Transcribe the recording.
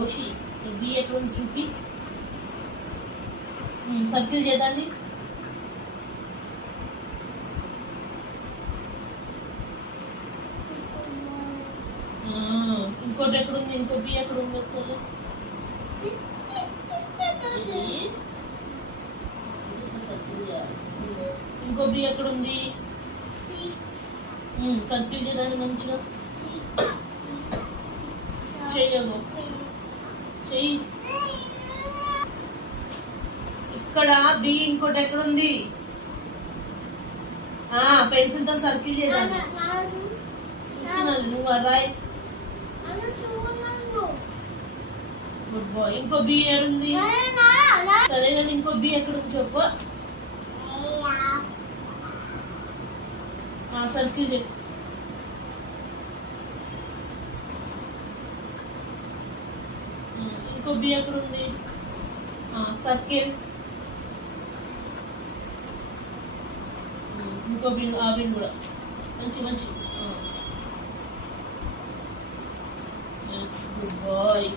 ఓషి B ఎక్కడ ఉంది చూపి. సర్కిల్ చేద్దాన్ని. ఇంకోటి ఎక్కడుంది, ఇంకో బి ఎక్కడ ఉంది ఒకసారి. ఇంకో బి ఎక్కడ ఉంది, సర్కిల్ చేద్దాన్ని మంచిగా. చెయ్యదు చెయ్యి. ఇక్కడ బి ఇంకోటి ఎక్కడుంది, పెన్సిల్ తో సర్కిల్ చేద్దాన్ని. నువ్వు రాయ్. Good boy. ఇంకో బి ఏడుంది, సరే కానీ ఇంకో బి ఎక్కడ ఉంది చెప్పు. సర్కిల్ చేయి. ఇంకో బి ఎక్కడ ఉంది, సర్కిల్. ఇంకో బిన్, ఆ బిన్ కూడా మంచి మంచి. Good bye.